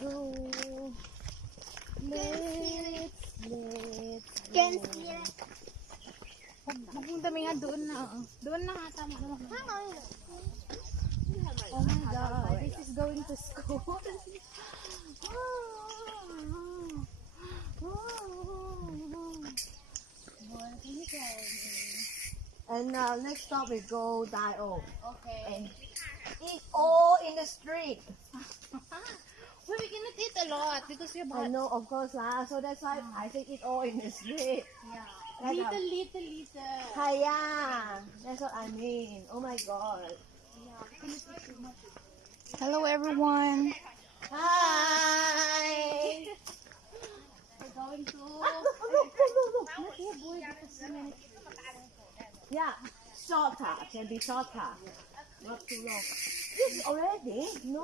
go. Let's Can go. see it. Magpunta may nga doon na. Doon na nga, tama naman. Oh my God, this is going to school. And next stop we go Dio. Okay. And eat all in the street. Well, we cannot eat a lot because you're I bad. know, of course, so that's why I say eat all in the street. Yeah. Like Little. Hiya, that's what I mean. Oh my God. Hello, everyone. Hi. We're going to... Look. Yeah, shorter, can be shorter. Not too long. This already? No.